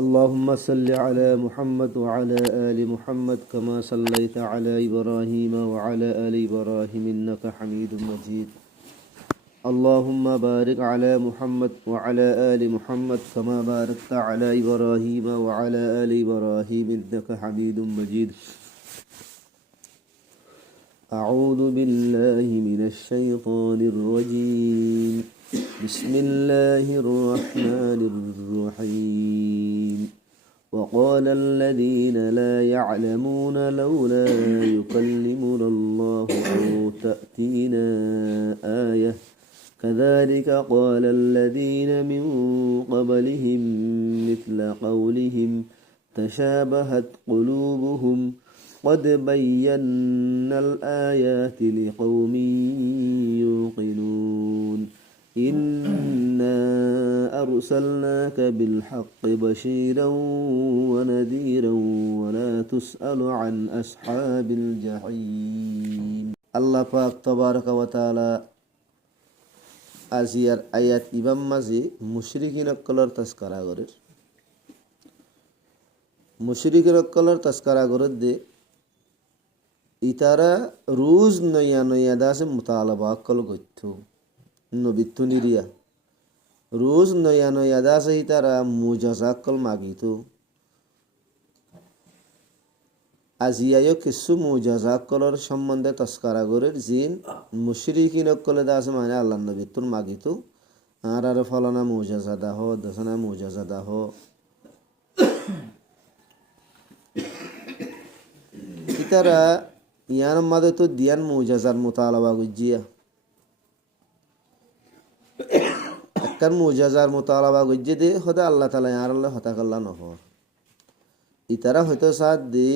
اللهم صل على محمد وعلى آل محمد كما صليت على إبراهيم وعلى آل إبراهيم إنك حميد مجيد. اللهم بارك على محمد وعلى آل محمد كما باركت على إبراهيم وعلى آل إبراهيم إنك حميد مجيد. أعوذ بالله من الشيطان الرجيم. بسم الله الرحمن الرحيم. وقال الذين لا يعلمون لولا يكلمنا الله أو تأتينا آية كذلك قال الذين من قبلهم مثل قولهم تشابهت قلوبهم قد بينا الآيات لقوم يوقنون. إنا أرسلناك بالحق بشيرا ونذيرا ولا تسأل عن أصحاب الجحيم. الله পাক তবারক ওয়া তাআলা আজিয়ার আয়াত ইবাম মাঝে মুশরিকিন অকলর তস্করা করে দে ইতারা রোজ নয়া নয়া দাসে মুতালাবা কল গইতো নবিত্তু নিরিয়া রোজ নয়া নয়া দাসে ইতারা মুজাজা কল মাগিতো আজিয়ায়ো কিছু মুজাজা কলর সম্বন্ধে তস্করা করে জিন মুশরিকিন অকলে দাসে মানে আল্লাহ নবিত্তুর মাগিতো আর ফলানা মুজাজা দাহ দশনা মুজাজা দাহ ইতারা ইয়ার মাদে তো দিয়ান মুজাজার মুতালাবা গুজিয়া একখান মুজাজার মুতালাবা গুজে দে হদা আল্লাহ তাআলা ইয়ার আল্লাহ হতা কাল্লা নহর ইতারা হয়তো সাথ দে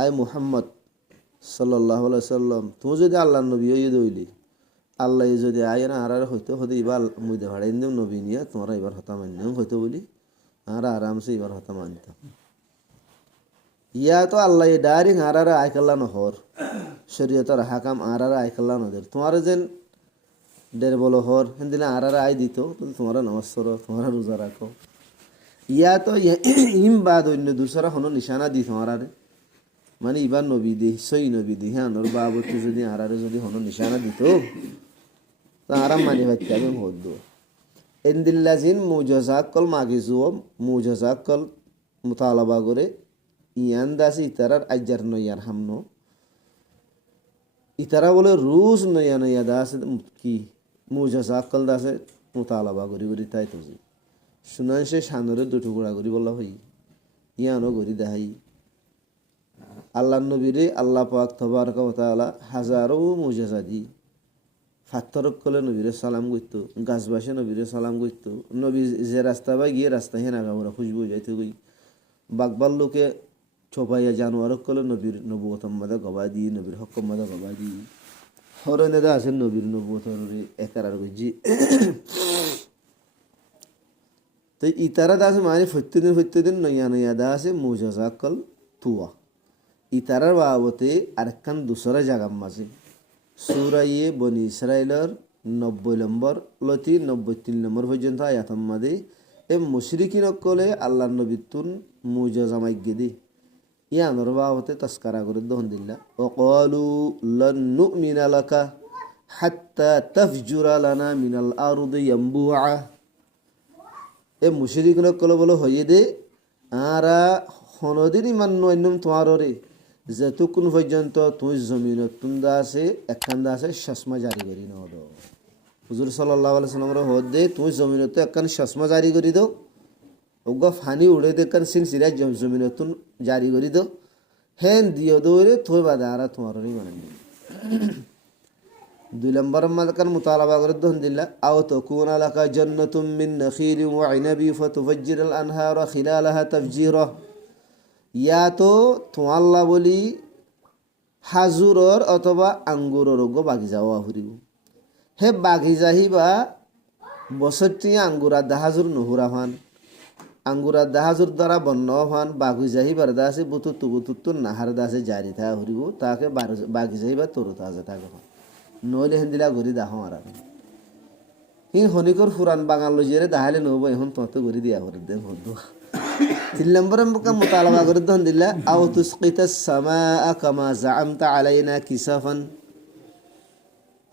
আই মুহাম্মদ সাল্লাল্লাহু আলাইহি সাল্লাম তুমি যদি আল্লাহর নবী হই দইলি আল্লাহ যদি আয় না আর হয়তো হদে ইবার মুদে ভাড়াইন দেব নবী নিয়া তোমরা এবার হতা মান্য হয়তো বলি আর আরামসে এবার হতা মানতাম ইয়া তো আল্লাহ ডাইরেক্ট আরারা আইকাল্লা নহর শরীয়তের হাকাম আরারা আইকাল্লা নদের তোমার যেন ডের বলো হর হেদিনা আরারা আই দিত তোমরা নামাজ পড়ো তোমরা রোজা রাখো ইয়া তো ইম বাদ অন্য দুসরা হনো নিশানা দি তোমারে মানে ইবার নবী দি সই নবী দি হ্যাঁ নর বাবতি যদি আরারে যদি হনো নিশানা দিত তা আরাম মানি ভাইতে আমি হদ্দ এন্দিল্লাজিন মুজাজাকল মাগিজুও মুজাজাকল মুতালাবা করে ইয়ান দাসে ইতারার আজ্জার নয়ার হামনো ইতারা বলে রুজ নয়া নয়া দাসে কি মুজাজাকল দাসে মুতালাবা করি করি তাই তো শুনান সে সানরে দুটো টুকরা করি বলা হই ইয়ানো করি দেখাই আল্লাহ নবীরে আল্লাহ পাক তবারক ওয়া তাআলা হাজারো মুজাজা দি ফাত্তরক কলে নবীরে সালাম করতো গাছবাসে নবীরে সালাম করতো নবী যে রাস্তা বা গিয়ে রাস্তা হেনা গাবরা খুশবু যাইতে গই বাকবাল লোকে ছোপাইয়া জানোয়ারক কলে নবীর নবুয়তম মাদা গবাদি নবীর হকম মাদা গবাদি হরনে দা আছে নবীর নবুয়তর একারার গজি তো ইতারা দাসে মানে ফত্যদিন নয়া নয়া দাসে মুজাজাকল তুয়া ইতারার বাবতে আরেকখান দুসরা জাগাম মাঝে সূরায়ে বনি ইসরাইলের 90 নম্বর লতি 93 নম্বর পর্যন্ত আয়াতম মাদে এ মুশরিকিন কলে আল্লাহর নবিতুন মুজাজা মাইগে দি ইয়ানোর বাবতে তস্করা করে দহন দিল্লা ও ক্বালু লান নুমিনা লাকা হাত্তা তাফজুরা লানা মিনাল আরদি ইয়ামবুআ এ মুশরিকিন কলে বলে হইয়ে দে আরা হনদিন ইমান নয়নম তোমারে যতক্ষণ পর্যন্ত তুই জমিনত তুন্দা আছে একখান আছে চশমা জারি করি না দো হুজুর সাল্লাল্লাহু আলাইহি সাল্লামের হদ দে তুই জমিনত একখান চশমা জারি করি দাও ওগা ফানি উড়ে দে একখান সিলসিলা জমিনত জারি করি দাও হেন দিও দৌরে তুই বাদা আর তোমারই মানে 2 নম্বর মাদকান মুতালাবা করে দহন দিল্লা আও তাকুনা লাকা জান্নাতুম মিন নাখিল ওয়া ইনাবি ফাতুফাজ্জিরুল আনহারা খিলালাহা তাফজিরা ইয়া তো তোমাল্লা বলি হাজুরর অথবা আঙ্গুরর বাগিচা হওয়া ফুরিব হে বাগিচা হিবা বছরটি আঙ্গুরা দাহাজুর নহুরা হান আঙ্গুরা দাহাজুর দ্বারা বন্য হান বাগিচা হিবার দাসে বুতুত্তু নাহার দাসে জারি থাকা ফুরিব তাকে বাগিচা হিবা তরু তাজা থাকে নইলে হেন্দিলা ঘুরি দাহ আর হি হনিকর ফুরান বাঙাল লজিয়ারে দাহালে নব এখন তত ঘুরি দিয়া করে দে তিন নম্বর মুতালাবা করে দন দিলা আও তুসকিতাস সামাআ কামা জাআমতা আলাইনা কিসাফান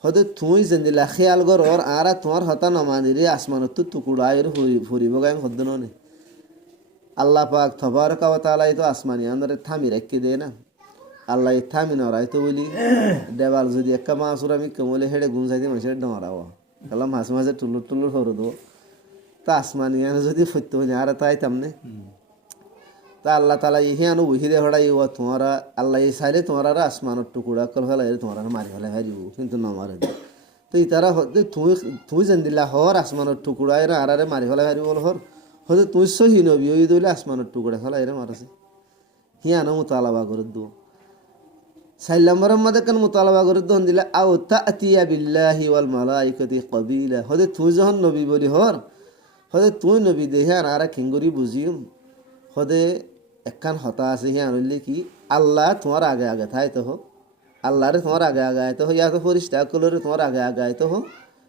হদে তুই জেন্দিলা খেয়াল কর ওর আরা তোমার হতা নমানিরে আসমানত টুকুড়ায়ের ফুরিব গায় হদ্দ ননে আল্লাহ পাক তবারক ওয়া তাআলা তো আসমানি আন্দরে থামি রাখকে দে না আল্লাহ থামি নরাই তো বলি দেওয়াল যদি একটা মাসুর আমি কমলে হেডে গুণ যাইতে মানুষের ডরাও আল্লাহ মাঝে মাঝে টুলুর টুলুর হরে দেবো তা আসমানি যদি সত্য হয়ে আর তাই তামনে তা আল্লাহ তালা ইহিয়ানো উহিরে হড়াই ও তোমারা আল্লাহ চাইলে তোমার আসমানের টুকুরা কল ফেলাই তোমার মারি ফেলাই হারিব কিন্তু নমারে তো ইতারা তুই যেন দিলা হর আসমানের টুকুরাই আরে মারি ফেলাই হারিব হর হয়তো তুই সহি নবী ওই দইলে আসমানের টুকুরা ফেলাই মারাছে হিয়ানো মুতালাবা করে দো 4 নম্বরের মধ্যে কেন মুতালাবা করে দন দিলা আও তাতিয়া বিল্লাহি ওয়াল মালাইকাতি ক্বাবিলা হদে তুই যখন নবী বলি হর হদে তুই নবী দেহে আর কিঙ্গুরি বুঝিম হদে একখান হতা আছে হিয়া আনলি কি আল্লাহ তোমার আগে আগে থাই তো হো আল্লাহরে তোমার আগে আগে আইতো হো ইয়া তো ফরিস্তা কলরে তোমার আগে আগে আইতো হো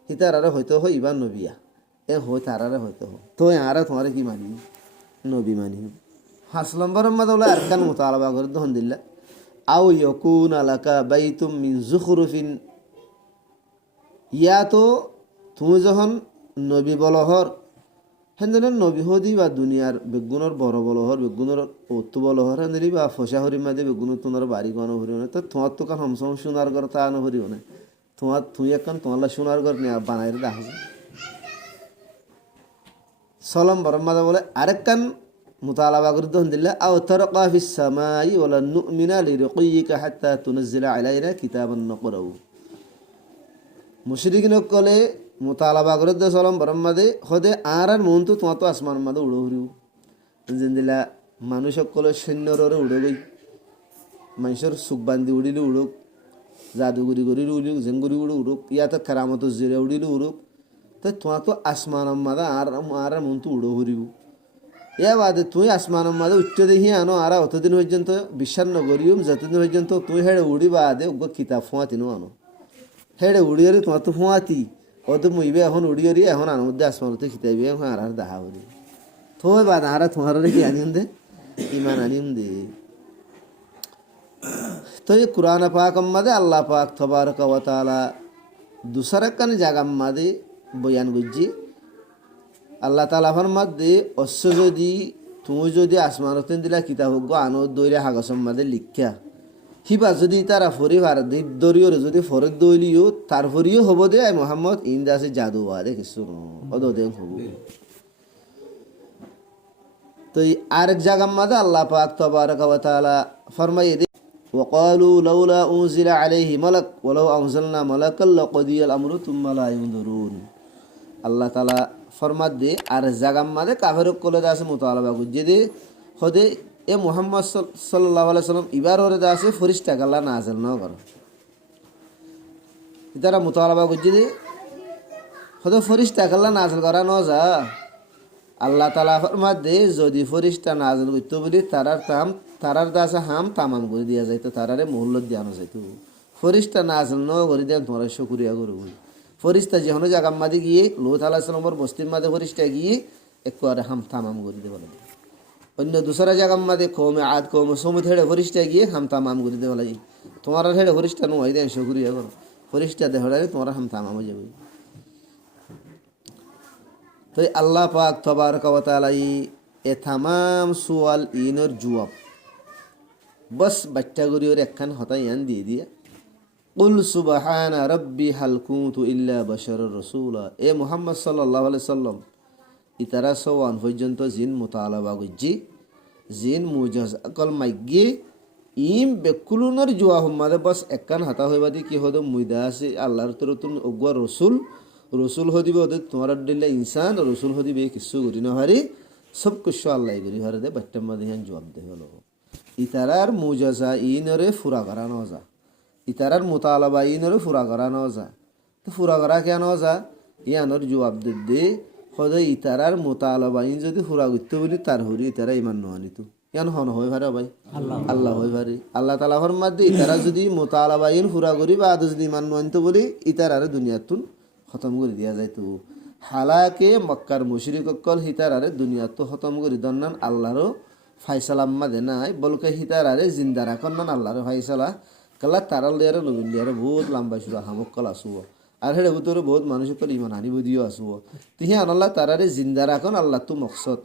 হিতারারে হয়তো হো ইবা নবিয়া এ হো তারারে হয়তো হো তো আর তোমার কি মানি নবী মানি 5 নম্বরের মধ্যে বলে আরকান মুতালাবা করে দন দিলা আও ইয়াকুনা লাকা বাইতুম মিন যুখরুফিন ইয়া তো তুমি যখন নবী বলহর হেন নবী হদি বা দুনিয়ার বেগুনের বড় বলহর বেগুনের অত্তু বলহর হেন বা ফসা হরি মাঝে বেগুনের তোমার বাড়ি গণ হরিও না তো তোমার তো কান হমসম সোনার ঘর তা আনো হরিও না তোমার তুই এখন তোমার সোনার ঘর নিয়ে বানাই দেখা 6 নম্বর মাঝে বলে আরেকখান মুতালাবা করে দন দিলে আও তারকা ফিস সামাই ওয়ালা নুমিনা লিরুকিকা হাত্তা তুনজিলা আলাইনা কিতাবান নকরাউ মুশরিকিন কলে মুতালাবা করে দে 6 নম্বর মাঝে হদে আর মন তো তোমার তো আসমান মাঝে উড়ো হরিও যেদিলা মানুষ সকলে সৈন্যরে উড়ে গই মানুষের সুখ বান্ধি উড়িলে উড়ুক জাদুগুরি গরিলে উড়ুক জেঙ্গুরি উড়ে উড়ুক ইয়াতে কেরামত জিরে উড়িলে উড়ুক তো তোমার তো আসমান মাঝে আর মন তো উড়ো হরিও এ বাদে তুই আসমানের মাঝে উচ্চ দেখি আনো আর অতদিন পর্যন্ত বিশ্বাস নগরিও যতদিন পর্যন্ত তুই হেড়ে উড়ি বাদে ওগো কিতাব ফোঁয়াতি নো আনো হেড়ে উড়িয়ে তোমার তো ফোঁয়াতি অত মুইবে এখন উড়িয়ে এখন আনার মধ্যে আসমানতে খিতাইবে এখন আর দেখা করি থই বাদ আর তোমার কি আনিম দে ইমান আনিম দে তো এই কুরআন পাক মাঝে আল্লাহ পাক তবারক ওয়া তাআলা দুসরা কান জায়গা মাঝে বয়ান গুজি আল্লাহ তাআলা ফরমাতে অশ্ব যদি তুমি যদি আসমানতে দিলা কিতাব গো আনো দইরে হাগসম মাঝে লিখা হিবা যদি তারা ফরিবার দরিয়রে যদি ফরদ দইলিও তার ফরিও হব দে মোহাম্মদ ইন্দাসে জাদু আরে কিছু অদদেন হব তো আরেক জায়গা মাঝে আল্লাহ পাক তবারক ওয়া তাআলা ফরমায়ে দে وقالوا لولا أنزل عليه ملك ولو أنزلنا ملكا لقضي الأمر ثم لا ينظرون আল্লাহ তাআলা ফরমাত দে আর জাগাম মাঝে কাফের কোলে দাসে মুতালাবা গুজে দে হদে এ মুহাম্মদ সাল্লাল্লাহু আলাইহি সাল্লাম ইবার ওরে দাসে ফরিস্তা গাল্লা নাযিল ন কর ইতারা মুতালাবা গুজে দে হদে ফরিস্তা গাল্লা নাযিল করা ন যা আল্লাহ তাআলা ফরমাত দে যদি ফরিস্তা নাযিল করতে বলি তারার দাসে হাম তামাম করে দিয়া যাইতো তারারে মুহল্লত দিয়া না যাইতো ফরিস্তা নাযিল ন করে দেন তোমরা শুকরিয়া করো ফরিস্তা যেহনো জায়গার মাঝে গিয়ে লুত আলাইহিস সালামের বস্তির মাঝে ফরিস্তা গিয়ে একটু আর হাম তামাম করে দেওয়া লাগে অন্য দুসরা জায়গার মাঝে কৌমে আদ কৌমে সমুদ হেড়ে ফরিস্তা গিয়ে হাম তামাম করে দেওয়া লাগে তোমার হেড়ে ফরিস্তা নয় দেন শুকরিয়া করো ফরিস্তা দেহড়ালে তোমার হাম তামাম হয়ে যাবে তো আল্লাহ পাক তবারক ওয়া তাআলা এ তামাম সুয়াল ইনর জবাব বস বাচ্চা গরিয়র একখান হতা ইয়ান দিয়ে দিয়া কুল সুবহানা রব্বি হাল কুনতু ইল্লা বাশারার রাসূলা এ মুহাম্মদ সাল্লাল্লাহু আলাইহি সাল্লাম ইতারা সওয়ান পর্যন্ত জিন মুতালাবা গজি জিন মুজাজ আকল মাইগি ইম বেকুলুনর জওয়াব মাদে বাস একখান হাতা হইবাদি কি হদো মুইদা আছে আল্লাহর তরতুন অগwa রসুল হদিবে ওদের তোমার দিলে ইনসান রসুল হদিবে কিছু করি না হারি সব কিছু আল্লাহ করি হারে দে বাচ্চা মাদে হান জবাব দে হলো ইতারার মুজাজা ইনরে ফুরা করানো যা ইতারার মুতালাবা ইনরে ফুরা করানো যা তো ফুরা করা কেন যা ইয়ানোর জবাব দে হদে ইতারার মুতালাবা ইন যদি ফুরা করতে বলি তার হরি ইতারা ইমান নোয়ানিত ইয়ান হন হই পারে ভাই আল্লাহ হই পারে আল্লাহ তাআলা ফরমাত দে ইতারা যদি মুতালাবা ইন ফুরা করি বা যদি ইমান নোয়ানিত বলি ইতারার দুনিয়াতুন খতম করে দিয়া যাইতো হালাকে মক্কার মুশরিককল হিতারারে দুনিয়া তো খতম করি দন্নান আল্লাহরও ফাইসালাম্মা দে নাই বলকে হিতারারে জিন্দা রাখন নান আল্লাহর ফাইসালা কালা তারাল লিয়ারে নবীন লিয়ারে বহুত লম্বা সুরা হামক্কল আসুব আর হেড়ে ভিতরে বহুত মানুষের ইমান হানি বুদিও আসুব তিহি আনাল্লাহ তারারে জিন্দা রাখন আল্লাহ তো মকসদ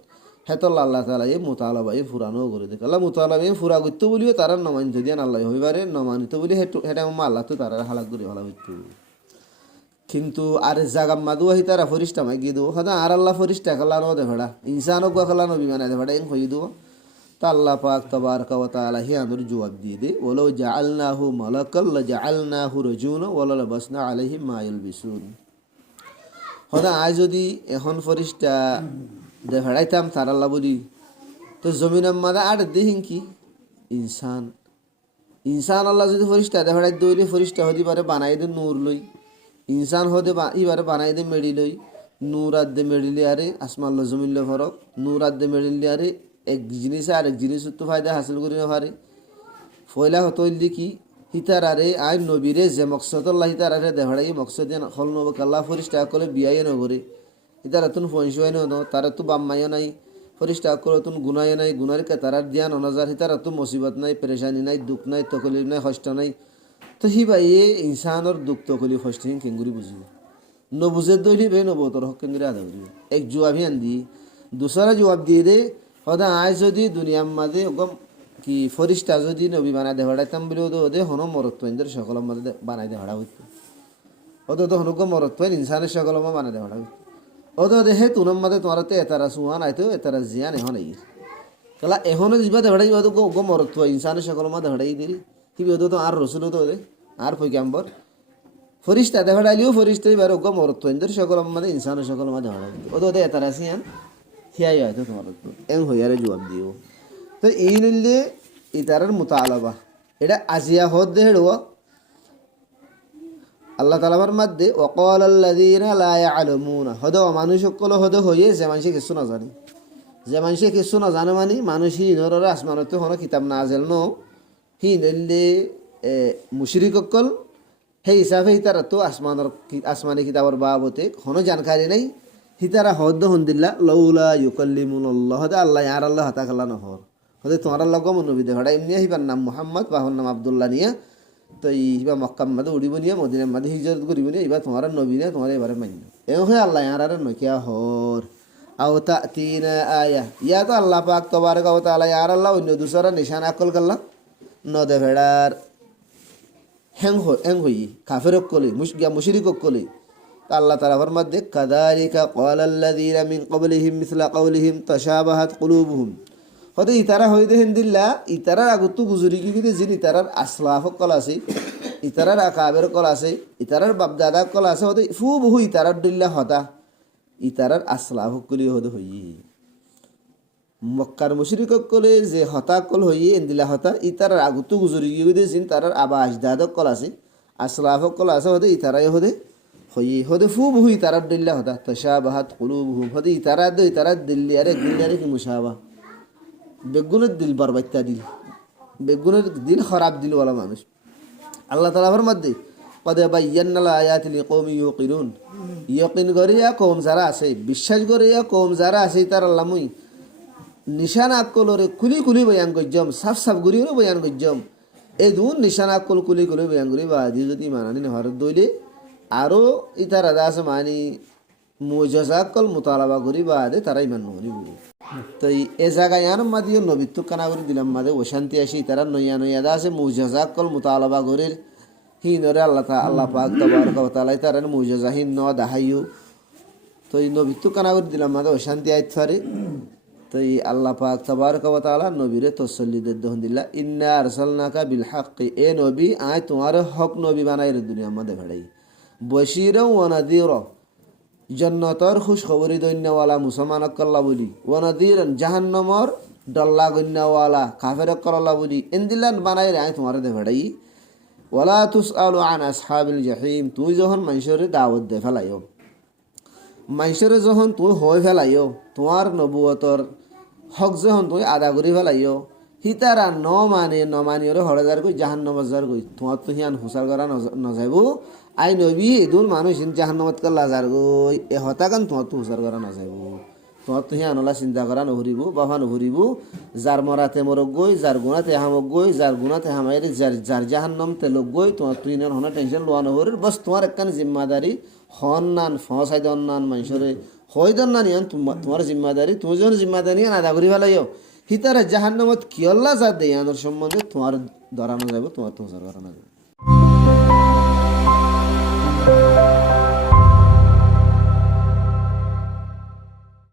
হেতল আল্লাহ তালা এই মোতালাবা এই ফুরানো করে দেখ আল্লাহ মোতালাবা এই ফুরা করতে বলিও তারা নমানিত দিয়ান আল্লাহ হইবারে নমানিত বলি হেটা আল্লাহ তো তারা হালাক করে হলা হইতে কিন্তু আর জাগাম মাদু আহি তারা ফরিস্তা মাই গিয়ে দেবো হয়তো আর আল্লাহ ফরিস্তা খালা নো দেভেড়া ইনসানক খালা নবী মানে দেভেড়া এন হয়ে দেবো তা আল্লাহ পাক তবারকা ওয়া তাআলা হি আমাদের জবাব দিয়ে দে ওয়ালাউ জাআলনাহু মালাকাল লাজাআলনাহু রাজুলা ওয়ালা লাবাসনা আলাইহিম মা ইয়ালবিসুন হয়তো আজ যদি এখন ফরিস্তা দেভেড়াইতাম তার আল্লাহ বলি তো জমিনের মাদা আর দেহিন কি ইনসান ইনসান আল্লাহ যদি ফরিস্তা দেভেড়াই দইলে ফরিস্তা হতে পারে বানাই দে নূর লই ইনসান হতে ইবারে বানাই দে মেড়ি লই নূর আদে মেড়িলে আরে আসমান লো জমিন লো ফরক নূর আদে মেড়িলে আরে এক জিনিসে আরেক জিনিস তো ফায়দা হাসিল করি না পারে ফয়লা হতইলি কি হিতার আরে আই নবীরে যে মকসদুল্লাহ হিতার আরে দেখাড়াই মকসদ হল নব কাল্লা ফরিস্তা কলে বিয়াই নগরে হিতারা তুন ফইসুয়াই ন তারা তো বাম্মাইও নাই ফরিস্তা করে তুন গুনাই নাই গুনার কে তারার জ্ঞান অনাজার হিতারা তো মুসিবত নাই পেরেশানি নাই দুঃখ নাই তকলিফ নাই কষ্ট নাই তো হি বাইয়ে ইনসানোর দুঃখ তকলিফ কষ্ট কেঙ্গুরি বুঝিব নবুঝে দৈরি বে নবতর হক কেঙ্গুরি আদা করিব এক জবাবি আন দি দুসরা জবাব দিয়ে দে হদা আয় যদি দুনিয়ার মাঝে ওগম কি ফরিস্তা যদি নবী বানাই দে হড়াইতাম বলে ওদের হন মরত্ব ইন্দ্র সকলের মাঝে বানাই দে হড়া হইতো ওদের তো হনুক মরত্ব ইনসানের সকলের মা বানাই দে হড়া হইতো ওদের হে তুনম মাঝে তোমার তো এতারা সুহান আইতো এতারা জিয়ান এখন এই কালা এখনো যাবা দে হড়াই ওদের গো মরত্ব ইনসানের সকলের মা দে হড়াই দিল কি ওদের তো আর রসুল তো ওদের আর পৈগাম্বর ফরিস্তা দে হড়াইলিও ফরিস্তা এবার ওগো মরত্ব ইন্দ্র সকলের মাঝে ইনসানের সকলের মা দে হড়াই ওদের এতারা সিয়ান হিয়াই হয়তো তোমার এম হইয়ারে জবাব দিও তো এই নিলে ইতারার মুতালাবা এটা আজিয়া হদ দে হেড়ো আল্লাহ তাআলার মধ্যে ওয়াকাল আল্লাযীনা লা ইয়ালামুনা হদ মানুষ সকল হদ হয়ে যে মানুষ কিছু না জানে যে মানুষ কিছু না জানে মানে মানুষই নরর আসমানতে হন কিতাব নাজেল ন হি নিলে মুশরিক সকল হে হিসাবে ইতারা তো আসমানি কিতাবের বাবতে হন জানকারি নাই হিতারা হদ হন্দিল্লা লৌলা ইউকাল্লিমুনাল্লাহ হদে আল্লাহ আর আল্লাহ হাতা খাল্লা নহর হদে তোমার আল্লাহ গম নবী দে হড়া এমনি হিবার নাম মুহাম্মদ বাহর নাম আব্দুল্লাহ নিয়া তো ইবা মক্কার মাঝে উড়িব নিয়া মদিনার মাঝে হিজরত করিব নিয়া এবার তোমার নবী নিয়া তোমার এবারে মান্য এও হয়ে আল্লাহ আর আর নকিয়া হর আও তাতিনা আয়া ইয়া তো আল্লাহ পাক তবারকা ওয়া তাআলা আর আল্লাহ অন্য দুসরা নিশান আকল কাল্লা নদে ভেড়ার হ্যাং হই কাফেরক কলে মুশরিকক কলে আল্লাহ তাআলা ফরমাতে কাযালিকা ক্বালাল্লাযীনা মিন ক্বাবলিহিম মিসলা ক্বাউলিহিম তাশাবাহাত কুলুবুহুম হতে ইতারা হইতে হিন্দিল্লা ইতারার আগত গুজরি কি জিন ইতারার আসলাফ কল আছে ইতারার আকাবের কল আছে ইতারার বাপদাদা কল আছে হতে ফু বহু ইতারার দিল্লা হতা ইতারার আসলাফ কলি হতে হই মক্কার মুশরিক কলে যে হতা কল হই ইন্দিলা হতা ইতারার আগত গুজরি কি জিন তারার আবা আজদাদ কল আছে আসলাফ কল আছে হতে ইতারাই হতে হই হতে ফু বহু ইতারার দিল্লা হতা তাশাবাহাত কুলুবুহুম হতে ইতারা দিল্লি আরে কি মুশাবা বেগুনের দিল বরবাইতা দিল বেগুনের দিল খারাপ দিল ওলা মানুষ আল্লাহ তাআলার মধ্যে কদ বায়ান্নাল আয়াতি লিকওমি ইউকিনুন ইয়াকিন করিয়া কওম যারা আছে বিশ্বাস করিয়া কওম যারা আছে তার আল্লাহ মুই নিশানা আকলরে কুলি বয়ান গজ্জম সাফ গুরিও বয়ান গজ্জম এই দুন নিশানা আকল কুলি বয়ান করি বাদি যদি মানানি নহর দইলে আরো ইতারা আছে মানি মুজাজা কল মুতালাবা করি বাদে তারা ইমান নহরি তো এই জায়গায় আর মাদিও নবিত্ব কানা করে দিলাম মাদে অশান্তি আসি তারা নইয়া দা আছে মুজাজা কল মুতালাবা করির হি নরে আল্লাহ পাক তাবারকা ওয়া তাআলা তারা মুজাজা হিন ন দাহাইও তো এই নবিত্ব কানা করে দিলাম মাদে অশান্তি আইত পারে তো এই আল্লাহ পাক তাবারকা ওয়া তাআলা নবীরে তসল্লি দে দহন দিলা ইন্না আরসালনাকা বিল হাক্কি এ নবী আয় তোমার হক নবী বানাইরে দুনিয়া মাদে ভাড়াই বশীরা ওয়া নাযীরা জন্নতর খুশ খবরি দৈন্যওয়ালা মুসলমান কল্লা বলি ওয়ানাদির জাহান্নমর ডল্লা গন্যওয়ালা কাফের করল্লা বলি এন্দিলান বানাই রে তোমার দে ভেড়াই ওয়ালা তুসআলু আন আসহাবিল জাহিম তুই যখন মানুষের দাওয়াত দে ফেলাইও মানুষের যখন তুই হয়ে ফেলাইও তোমার নবুয়তর হক যখন তুই আদা করি ফেলাইও হিতারা নমানি ওরে হড়াজার গই জাহান্নমজার গই তোমার তো হিয়ান হুসার করা নযাইব আই নবী দুন মানুষ জাহান্নামত কাল্লা যার গই এ হতাকান তোমার তো হুসার করা না যাইব তোমার তো হিয়া নলা চিন্তা করা নহরিব বাবা নহরিব যার মরাতে মরক গই যার গুণাতে হামক গই যার গুণাতে হামাই যার যার জাহান্নাম তেলক গই তোমার তুই নেন হনা টেনশন লোয়া নহরির বস তোমার একখান জিম্মাদারি হন নান ফসাই দন নান মানুষরে হয় দন নান ইয়ান তোমার জিম্মাদারি তুমি যখন জিম্মাদারি আদা করি ফেলাইও হিতারে জাহান্নামত কিয়ল্লা যা দেয় আনোর সম্বন্ধে তোমার ধরানো যাবে তোমার তো হুসার করা না যাবে